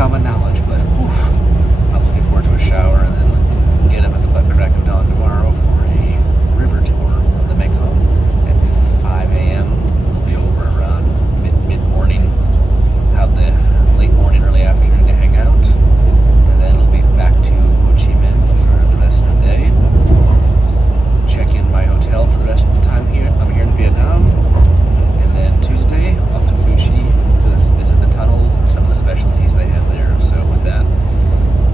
common knowledge, but oof, I'm looking forward to a shower and then get up at the butt crack of dawn tomorrow for a river tour of the Mekong at 5 a.m. We'll be over around mid-morning, have the late morning, early afternoon to hang out, and then we'll be back to Ho Chi Minh for the rest of the day. Check in my hotel for the rest of the time here. I'm here in Vietnam, and then Tuesday off to Cu Chi to visit the tunnels and some of the specialties they have there. So with that,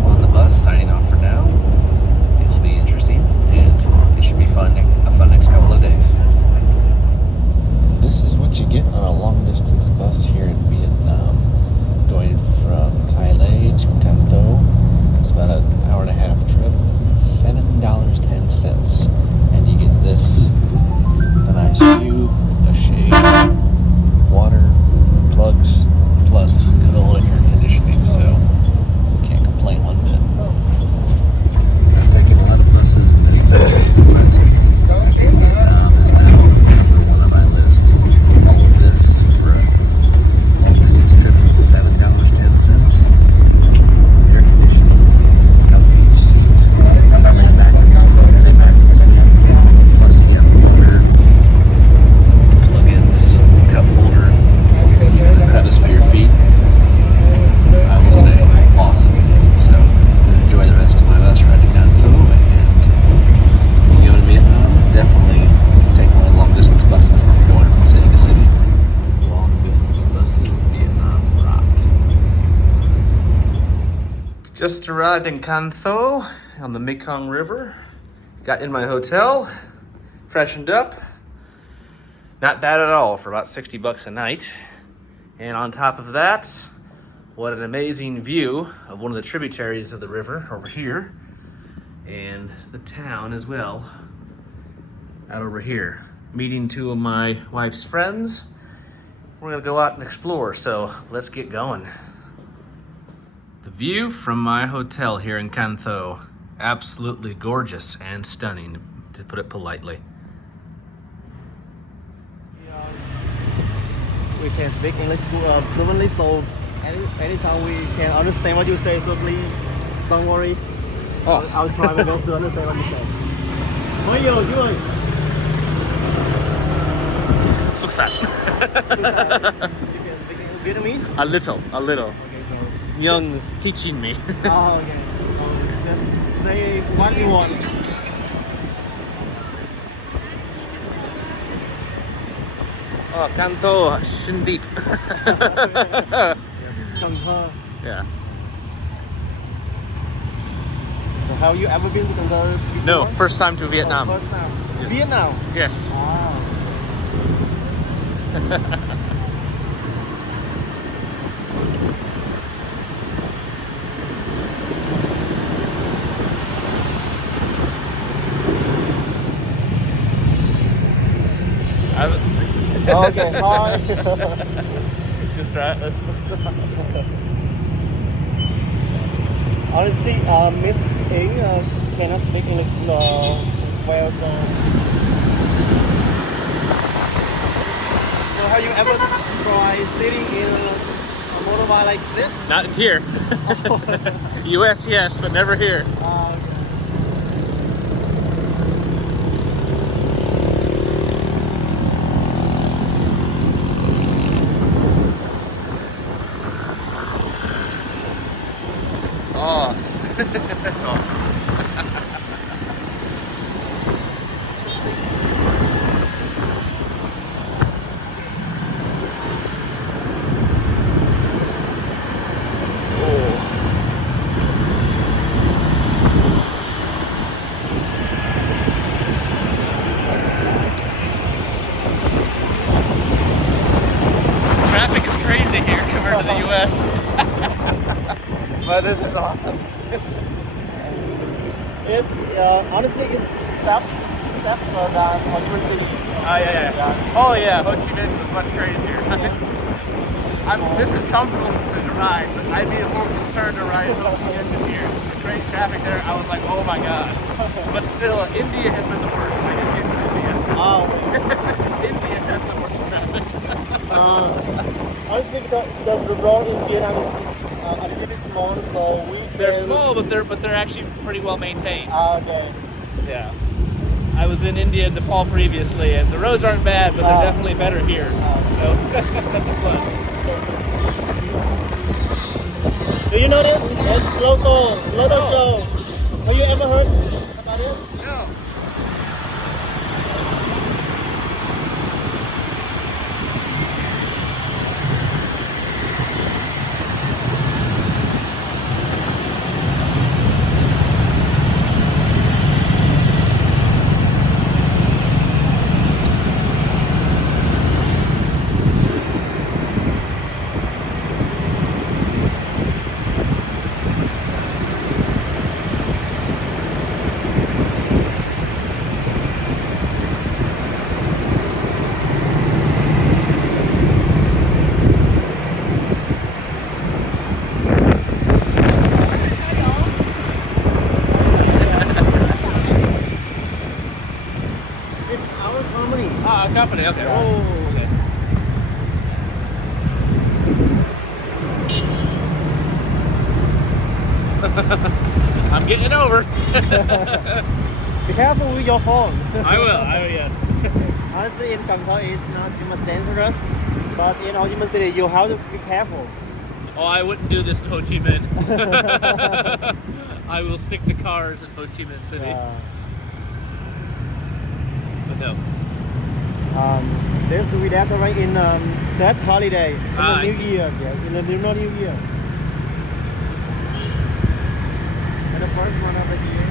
on the bus, signing off for now. It'll be interesting, and it should be fun. A fun next couple of days. This is what you get on a long-distance bus here in Vietnam, going from Thai Lay to Can Tho. It's about an hour and a half trip. $7.10, and you get this: a nice view, a shade, water, plugs, plus good old air conditioning. So can't complain one bit. I'm taking a lot of buses in many countries, but Vietnam is now number one on my list. All of this for a long-distance trip of $7.10. Air conditioning, comfy seat, lay back and sleep, plus you get water, plug-ins, cup holder, even a crevice for your feet. I will say, awesome. So, I'm going to enjoy the rest of my bus ride to Can Tho, and when you go to Vietnam, definitely take one of the long-distance buses if you're going from city to city. Long-distance buses in Vietnam rock. Just arrived in Can Tho on the Mekong River. Got in my hotel, freshened up. Not bad at all for about $60 a night. And on top of that, what an amazing view of one of the tributaries of the river over here, and the town as well out over here. Meeting two of my wife's friends. We're gonna go out and explore, so let's get going. The view from my hotel here in Can Tho, absolutely gorgeous and stunning, to put it politely. We can speak English fluently, so anytime we can understand what you say, so please don't worry. I'll try my best to understand what you say. How are you doing? Suksan. You can speak Vietnamese? A little. Okay, so. Young is teaching me. Oh, okay. So just say what you want. Oh, Can Tho, Shin Deep. Can Tho. Yeah. So have you ever been to Can Tho before? No, first time to Vietnam. First time. Yes. Vietnam? Yes. Wow. Okay, hi. Just right. Honestly, Miss Ing cannot speak English well, so have you ever tried sitting in a motorbike like this? Not here. US, yes, but never here. Okay. Oh, that's awesome. Traffic is crazy here compared to the US. But this is awesome. It's honestly it's safe than Ho Chi Minh City. Oh yeah. Oh yeah, Ho Chi Minh was much crazier. This is comfortable to drive, but I'd be more concerned to ride Ho Chi Minh than here. The great traffic there, I was like, oh my god. But still, India has been the worst. I just came from India. Oh. India has the worst traffic. I think the road in Vietnam is a little bit small, so we They're can- small, but they're actually pretty well maintained. Okay. Yeah. I was in India and Nepal previously, and the roads aren't bad, but they're definitely better here. So that's a plus. Do you know this? It's Lotto Oh. show. Have you ever heard about this? No. It's our company. Ah, a company. Okay. Yeah. Oh, okay. I'm getting it over. Be careful with your phone. I will. Yes. Honestly, in Can Tho it's not too much dangerous, but in Ho Chi Minh City you have to be careful. Oh, I wouldn't do this in Ho Chi Minh. I will stick to cars in Ho Chi Minh City. But no. This we decorate in that holiday in Ah, the I New see. Year. Yeah, in the Lunar New Year. And the first one of the year.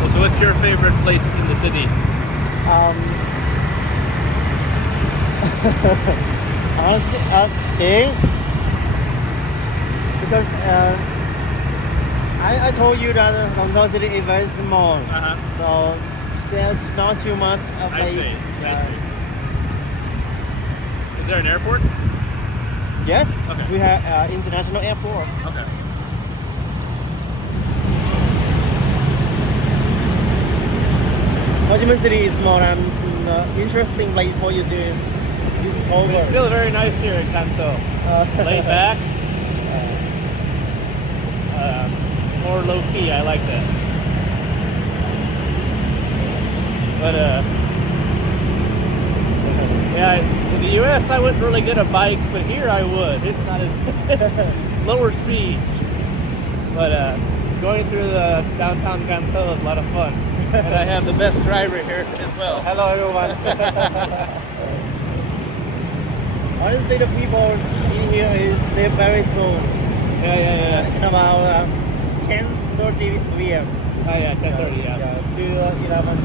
Well, so what's your favorite place in the city? Honestly, because I told you that Can Tho City is very small, Uh-huh. so there's not too much of I place. see. I Yeah. see. Is there an airport? Yes, Okay. we have international airport. Okay. Ho Chi Minh City is more an interesting place for you to discover. It's still very nice here in Can Tho. Laid back. More low key. I like that. But yeah, in the U.S. I wouldn't really get a bike, but here I would. It's not as lower speeds. But going through the downtown Can Tho is a lot of fun, and I have the best driver here as well. Hello everyone. Honestly, the people in here is they're very soon. Yeah. In about 10:30 p.m. Oh yeah, 10:30. Yeah. To 11.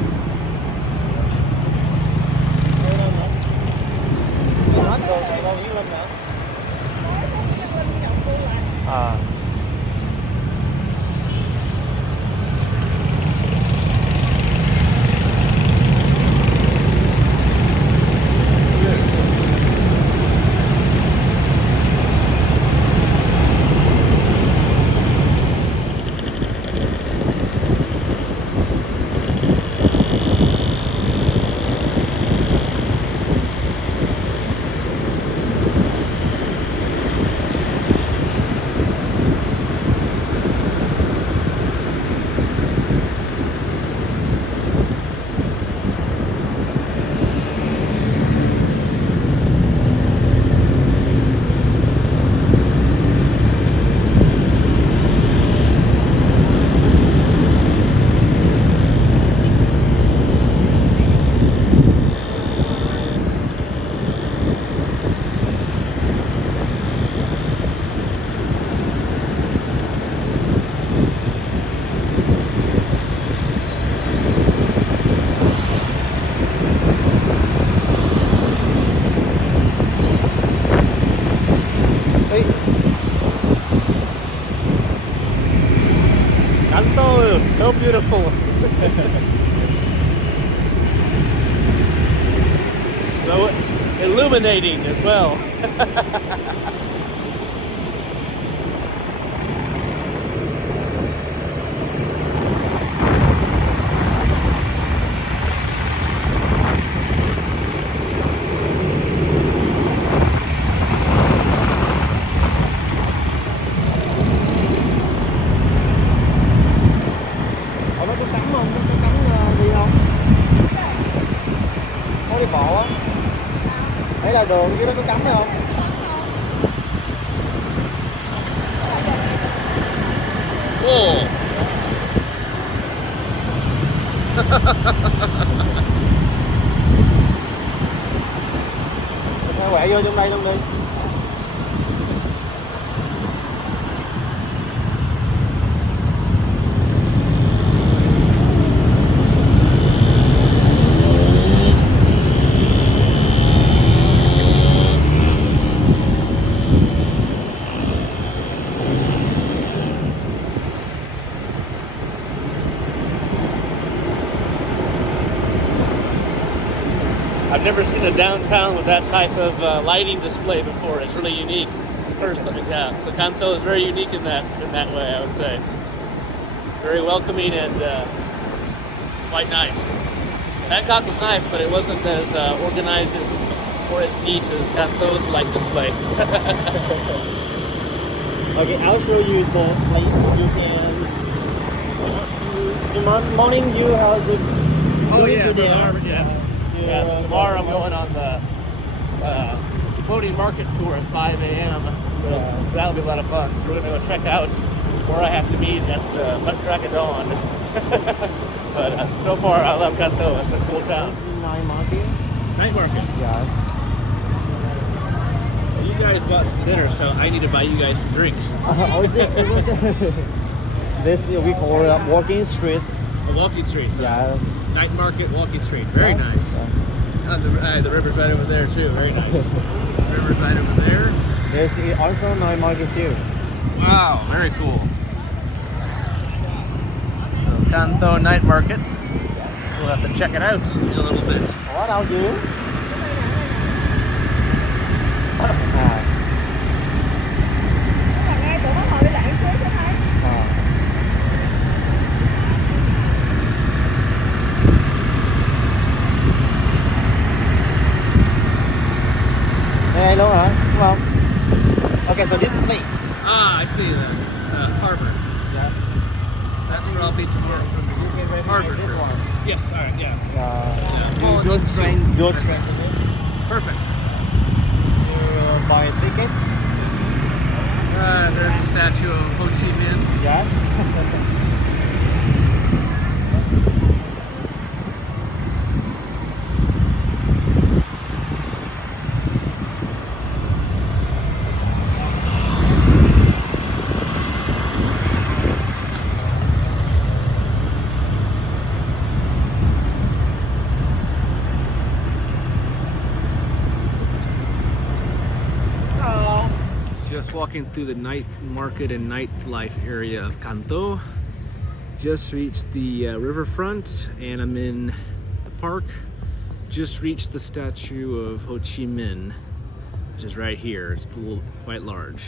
Can Tho, so beautiful. illuminating as well. Nó có cắm không? Có cắm đi không? Có đi bộ á. Đấy là đường chứ nó có cắm phải không? Ồ. Thôi quẹ vô trong đây luôn đi. I've never seen a downtown with that type of lighting display before. It's really unique. First, yeah. So Can Tho is very unique in that way, I would say. Very welcoming and quite nice. Bangkok was nice, but it wasn't as organized or as neat as Can Tho's light display. Okay, I'll show you the place you can. Tomorrow morning you have to. Oh, go yeah, to for the there. harbor, yeah. Yeah, so tomorrow I'm going on the floating market tour at 5 a.m. Yeah. So that'll be a lot of fun. So we're going to go check out where I have to meet at the crack of dawn. But so far, I love Can Tho. It's a cool town. Night market. Night market. Yeah. You guys bought some dinner, so I need to buy you guys some drinks. Oh, this we call walking street. A walking street. So Yeah. Night market, walking street. Very nice. The river's right over there too. Very nice. River's right over there. There's also night market too. Wow, very cool. So Can Tho night market. We'll have to check it out in a little bit. What I'll do? Nghe tụi nó ngồi đi lại xíu cho thấy. Đây luôn hả? Đúng không? Okay, so this place. Ah, I see the harbor. Yeah. That's where I'll be tomorrow from the harbor This trip. one. Yes, all right, yeah. You go straight to this. Perfect. You buy a ticket. There's the statue of Ho Chi Minh. Yes. Just walking through the night market and nightlife area of Can Tho. Just reached the riverfront and I'm in the park. Just reached the statue of Ho Chi Minh, which is right here. It's a little quite large.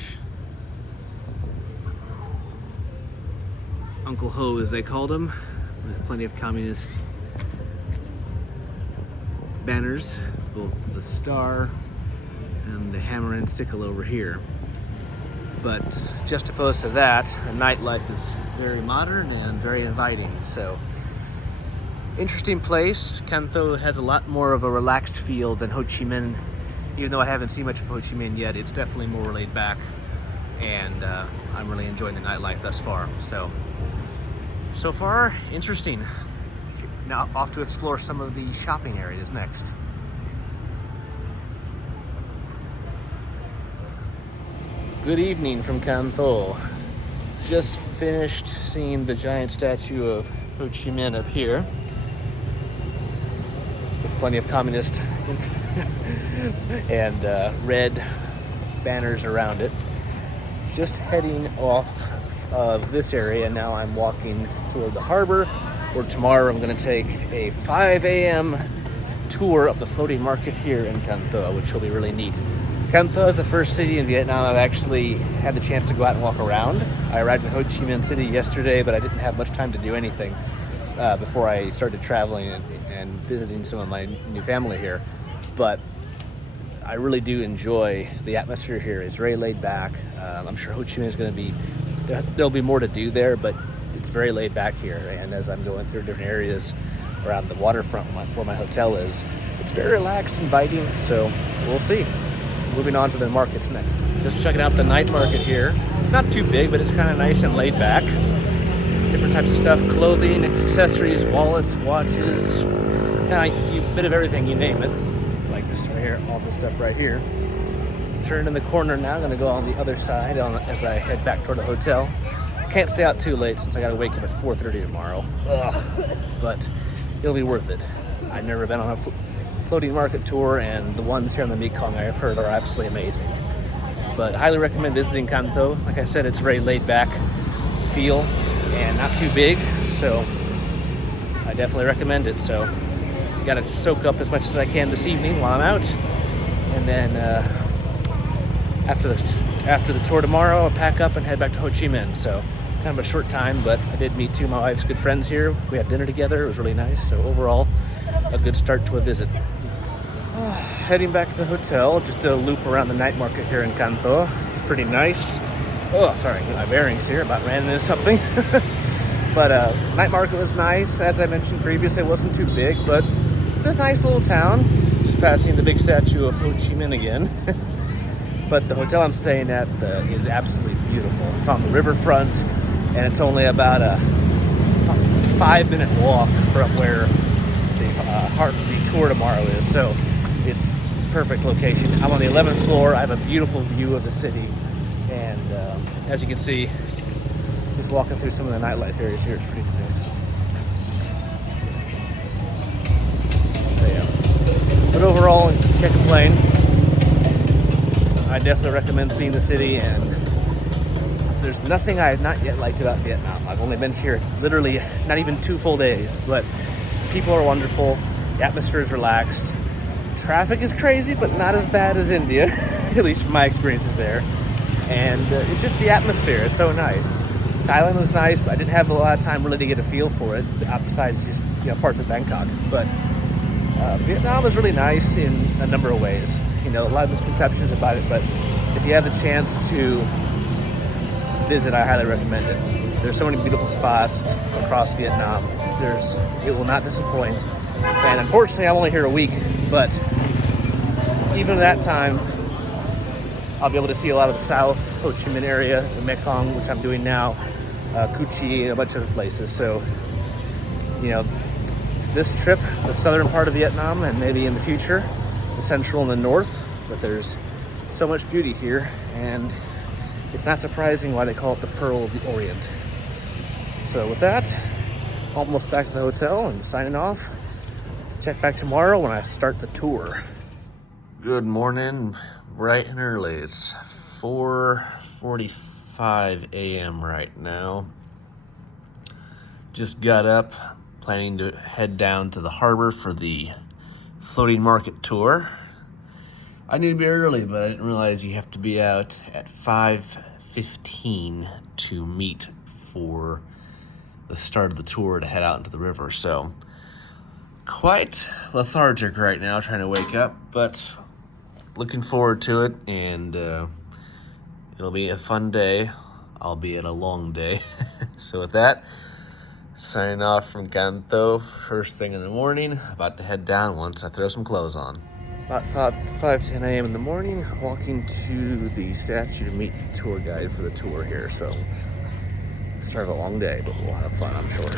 Uncle Ho, as they called him, with plenty of communist banners, both the star and the hammer and sickle over here. But just opposed to that, the nightlife is very modern and very inviting. So, interesting place. Can Tho has a lot more of a relaxed feel than Ho Chi Minh. Even though I haven't seen much of Ho Chi Minh yet, it's definitely more laid back. And I'm really enjoying the nightlife thus far. So far, interesting. Now off to explore some of the shopping areas next. Good evening from Can Tho. Just finished seeing the giant statue of Ho Chi Minh up here, with plenty of communist and red banners around it. Just heading off of this area. Now I'm walking toward the harbor, where tomorrow I'm going to take a 5 a.m. tour of the floating market here in Can Tho, which will be really neat. Can Tho is the first city in Vietnam I've actually had the chance to go out and walk around. I arrived in Ho Chi Minh City yesterday, but I didn't have much time to do anything before I started traveling and visiting some of my new family here. But I really do enjoy the atmosphere here. It's very laid back. I'm sure Ho Chi Minh is going to be, there'll be more to do there, but it's very laid back here. And as I'm going through different areas around the waterfront where my hotel is, it's very relaxed and inviting, so we'll see. Moving on to the markets next. Just checking out the night market here. Not too big, but it's kind of nice and laid back. Different types of stuff, clothing, accessories, wallets, watches, kind of a bit of everything, you name it. Like this right here, all this stuff right here. Turned in the corner now, I'm gonna go on the other side as I head back toward the hotel. Can't stay out too late since I gotta wake up at 4:30 tomorrow. Ugh. But it'll be worth it. I've never been on a floating market tour, and the ones here on the Mekong I've heard are absolutely amazing. But highly recommend visiting Can Tho. Like I said, it's a very laid back feel and not too big, so I definitely recommend it. So gotta soak up as much as I can this evening while I'm out, and then after the tour tomorrow, I'll pack up and head back to Ho Chi Minh. So kind of a short time, but I did meet two of my wife's good friends here. We had dinner together. It was really nice. So overall, a good start to a visit. Heading back to the hotel, just a loop around the night market here in Can Tho. It's pretty nice. Oh, sorry, get my bearings here. About ran into something. But night market was nice. As I mentioned previously, it wasn't too big, but it's a nice little town. Just passing the big statue of Ho Chi Minh again. But the hotel I'm staying at is absolutely beautiful. It's on the riverfront, and it's only about a 5-minute walk from where the tour tomorrow is. So it's perfect location. I'm on the 11th floor. I have a beautiful view of the city, and as you can see, just walking through some of the nightlife areas here, it's pretty nice. So yeah, but overall, can't complain. I definitely recommend seeing the city, and there's nothing I have not yet liked about Vietnam. I've only been here literally not even 2 full days, but people are wonderful, the atmosphere is relaxed, traffic is crazy, but not as bad as India, at least from my experiences there, and it's just the atmosphere, it's so nice. Thailand was nice, but I didn't have a lot of time really to get a feel for it, besides just parts of Bangkok, but Vietnam is really nice in a number of ways. A lot of misconceptions about it, but if you have the chance to visit, I highly recommend it. There's so many beautiful spots across Vietnam. It will not disappoint. And unfortunately, I'm only here a week, but even at that time, I'll be able to see a lot of the South Ho Chi Minh area, the Mekong, which I'm doing now, Cu Chi, and a bunch of other places. So, this trip, the southern part of Vietnam, and maybe in the future, the central and the north, but there's so much beauty here, and it's not surprising why they call it the Pearl of the Orient. So with that, almost back to the hotel and signing off. Check back tomorrow when I start the tour. Good morning, bright and early. It's 4:45 a.m. right now. Just got up, planning to head down to the harbor for the floating market tour. I need to be early, but I didn't realize you have to be out at 5:15 to meet for the start of the tour to head out into the river. So quite lethargic right now, trying to wake up, but looking forward to it, and it'll be a fun day, albeit a long day. So with that, signing off from Can Tho, first thing in the morning, about to head down once I throw some clothes on. About 5:10 a.m. in the morning, walking to the statue to meet the tour guide for the tour here. So, start of a long day, but we'll have fun, I'm sure.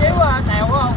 Chiếu tèo quá không?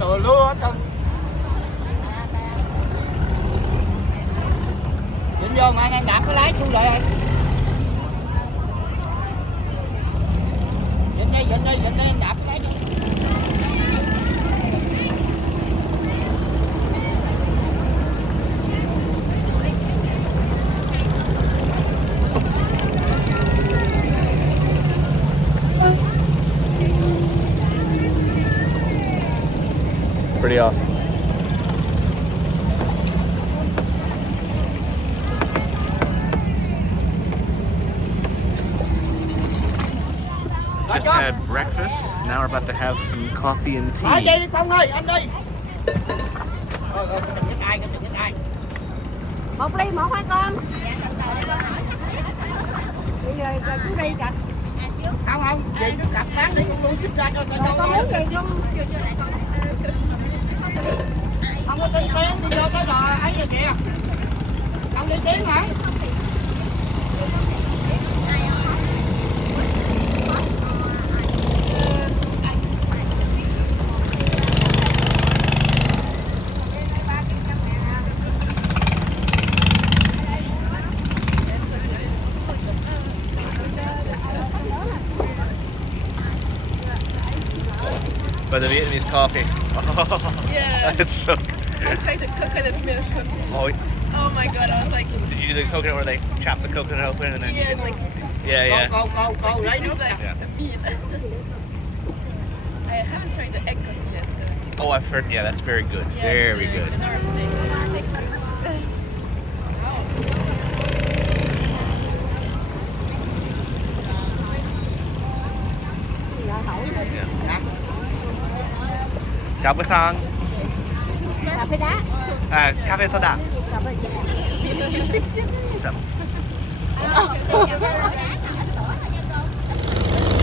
Tựa lúa hết trơn. Dính vô mà anh đạp cái lái xuống lại ơi. Dính đây anh đạp cái lái đi. Pretty awesome. Just had breakfast. Now we're about to have some coffee and tea. Ở đây đi Phong ơi, anh đi. Một ly một hả con? Bây giờ chú đi kìa. Không, về cứ cặp bán đi con tôi chích ra cho Con muốn gì không? Không có tiếng tiếng, đi vô cái đò ấy vậy kìa. Không đi tiếng hả? But the Vietnamese coffee. Yeah. It's so I tried the coconut milk coffee. Oh, Oh my god, I was like, did you do the coconut where they chop the coconut open and then yeah, and like, yeah. Cô lấy this nước is like Yeah. a meal. I haven't tried the egg coffee yet, so. Oh, I've heard. Yeah, that's very good. Yeah, Very the, good. The North thing. Chào buổi sáng. Cà phê đá. À, cà phê soda. Cà phê đá. You speak Vietnamese?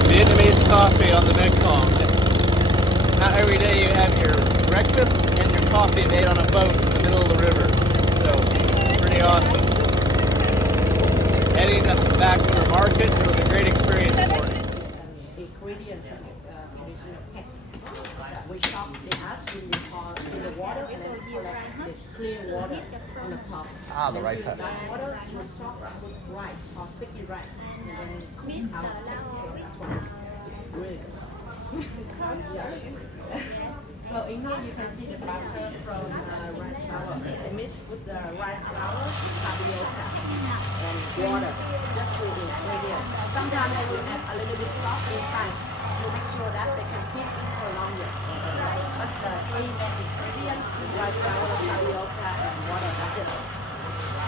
Vietnamese coffee on the Mekong. Not every day you have your breakfast and your coffee made on a boat in the middle of the river. So, pretty awesome. Heading back to the market, it was a great experience for me. Ingredient traditional text that we shop they ask in the water and then collect the clear water on the top. Ah, the rice husk. Water to stock with rice or sticky sticky rice. And then mix out. It's really good. So in here you can see the butter from rice flour. They mix with the rice flour, tapioca, and water. Just three ingredients. Sometimes they will add a little bit salt inside to make sure that they can keep it for longer. But the three main ingredients: rice flour, tapioca, and water. That's it.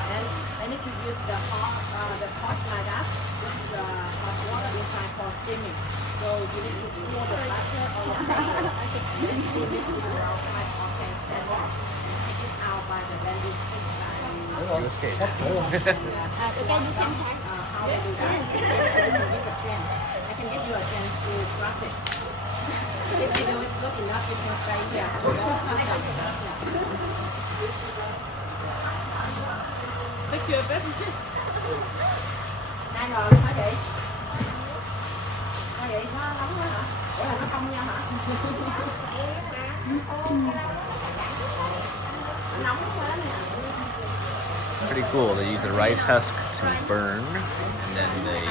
Then they need to use the pot like that with the hot water inside for steaming. So you need to pour the butter on the pan and steam it to around 5 or 10 stand off. And take it out by the bamboo stick You escaped. Okay, you can have. how they do that. With the chance. I can give you a chance to practice. If you know it's good enough, you can stay here. Nó chưa bếp. Đây rồi, hả chị? Sao vậy? Nó nóng quá hả? Ủa là nó không nha hả? Nó nóng quá nè. Pretty cool. They use the rice husk to burn, and then they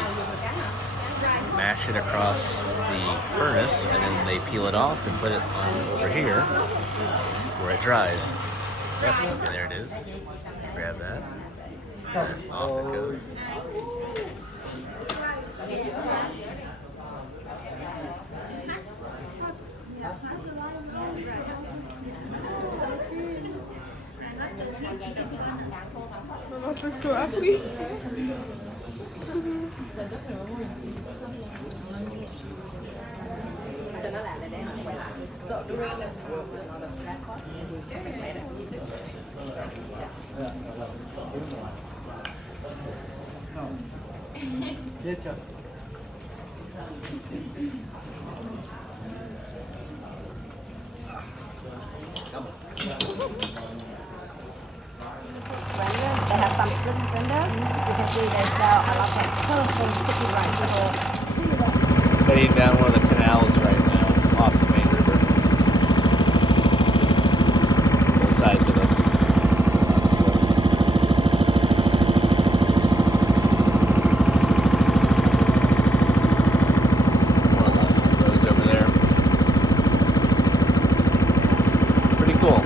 mash it across the furnace, and then they peel it off and put it on over here where it dries. And there it is. Grab that. And off it goes. Nó thật sự ugly. Cho nó làm để nó quay lại. So during the time on the snack pot, you can make it. Blender, they have some spring blender. You can see they sell a lot of perfect sticky rice. Heading down one of the canals right now, off the main river. Both sides of us. More roads over there. Pretty cool.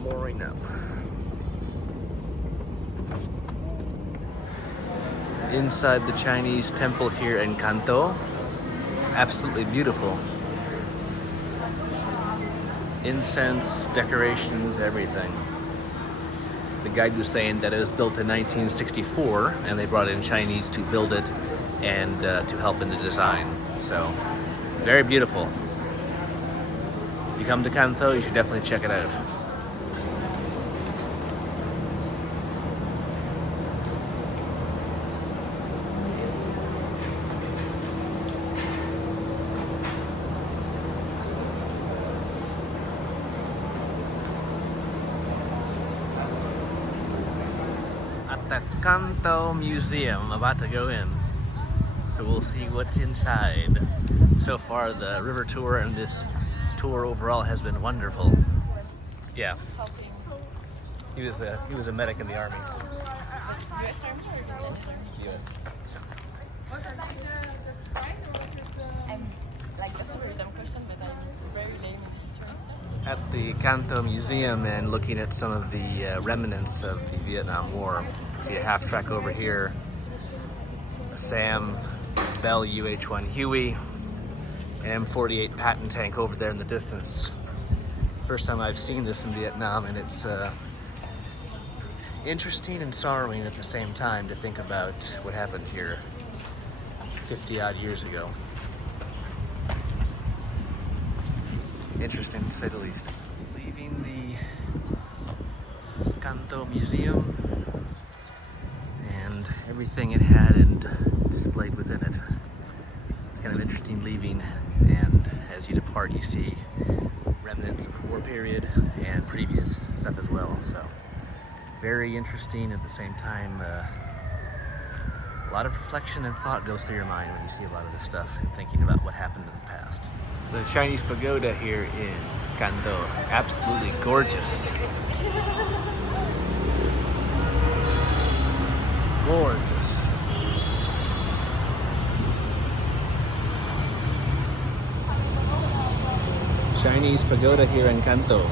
Mooring up. Inside the Chinese temple here in Can Tho. It's absolutely beautiful. Incense, decorations, everything. The guide was saying that it was built in 1964 and they brought in Chinese to build it and to help in the design. So, very beautiful. If you come to Can Tho, you should definitely check it out. At the Can Tho Museum, I'm about to go in. So we'll see what's inside. So far, the river tour and this tour overall has been wonderful. Yeah. He was a medic in the army. US. Like, that's a very dumb question, but I'm very lame in history. At the Can Tho Museum and looking at some of the remnants of the Vietnam War. See a half track over here, a Sam Bell UH-1 Huey, and M48 Patton tank over there in the distance. First time I've seen this in Vietnam, and it's interesting and sorrowing at the same time to think about what happened here 50 odd years ago. Interesting to say the least. Leaving the Can Tho Museum and everything it had and displayed within it. It's kind of interesting leaving, and as you depart you see remnants of the war period and previous stuff as well. So very interesting at the same time. A lot of reflection and thought goes through your mind when you see a lot of this stuff and thinking about what happened in the past. The Chinese pagoda here in Can Tho, absolutely gorgeous. Gorgeous. Chinese pagoda here in Can Tho.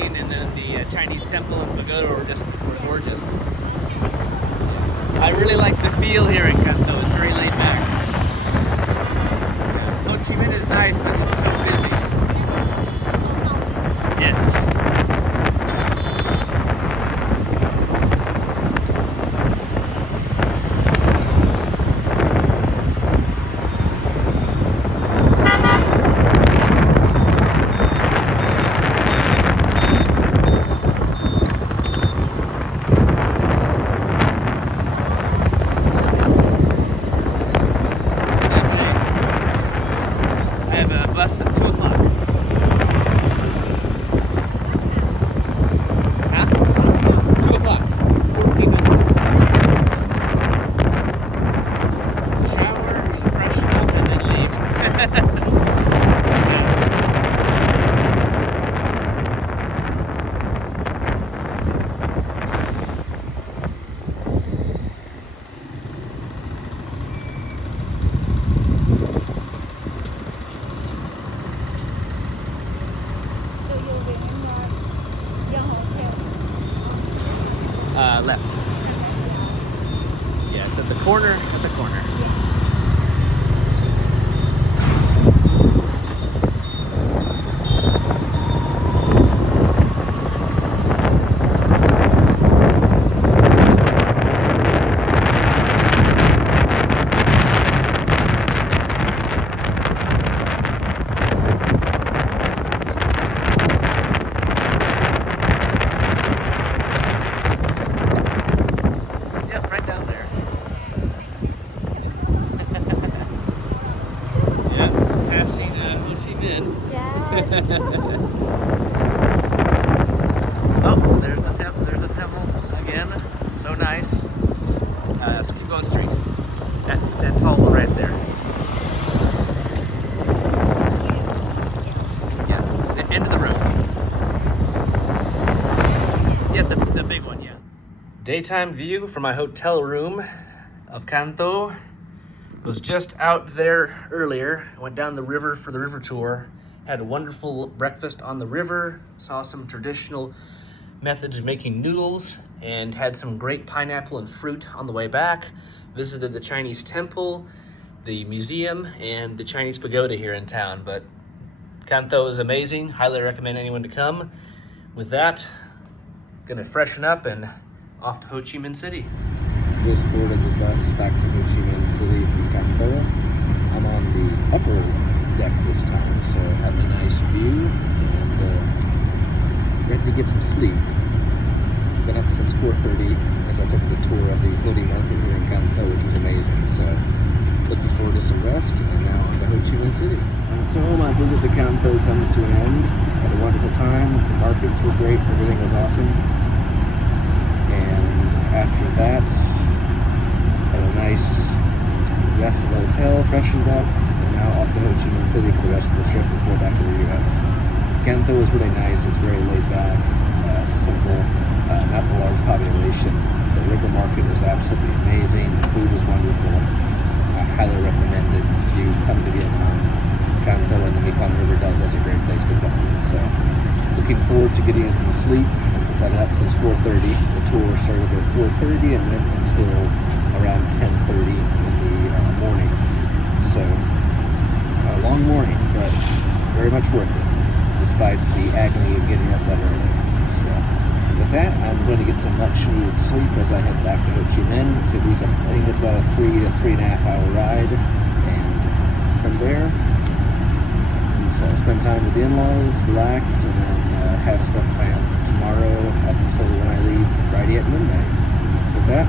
And then the Chinese temple and pagoda were gorgeous. I really like the feel here in Can Tho. It's very laid back. Ho Chi Minh is nice, but it's so busy. Yes. Bus at 2 o'clock. Huh? 2 o'clock. 14 o'clock. Shower, freshen up, and then leave. Yes. Left. Yeah, it's at the corner, Daytime view from my hotel room of Can Tho. Was just out there earlier. Went down the river for the river tour. Had a wonderful breakfast on the river. Saw some traditional methods of making noodles and had some great pineapple and fruit on the way back. Visited the Chinese temple, the museum, and the Chinese pagoda here in town. But Can Tho is amazing. Highly recommend anyone to come. With that, gonna freshen up and off to Ho Chi Minh City. Just boarded the bus back to Ho Chi Minh City from Can Tho. I'm on the upper deck this time, so having a nice view and ready to get some sleep. Been up since 4:30 as I took the tour of the floating market here in Can Tho, which was amazing. So looking forward to some rest, and now on to Ho Chi Minh City. And so my visit to Can Tho comes to an end. Had a wonderful time. The markets were great. Everything was awesome. And after that, had a nice rest at the hotel, freshened up, and now off to Ho Chi Minh City for the rest of the trip before back to the U.S. Can Tho is really nice. It's very laid back, simple, not a large population. The river market was absolutely amazing. The food was wonderful. I highly recommend it if you come to Vietnam. Can Tho and the Mekong River Delta is a great place to come. So, looking forward to getting in some sleep. Since I've been up since 4:30, the tour started at 4:30 and went until around 10:30 in the morning. So, a long morning, but very much worth it, despite the agony of getting up that early. So, with that, I'm going to get some much needed sleep as I head back to Ho Chi Minh. So, I think it's about a 3 to 3.5 hour ride, and from there, spend time with the in-laws, relax, and then have stuff planned for tomorrow up until when I leave Friday at midnight. So with that,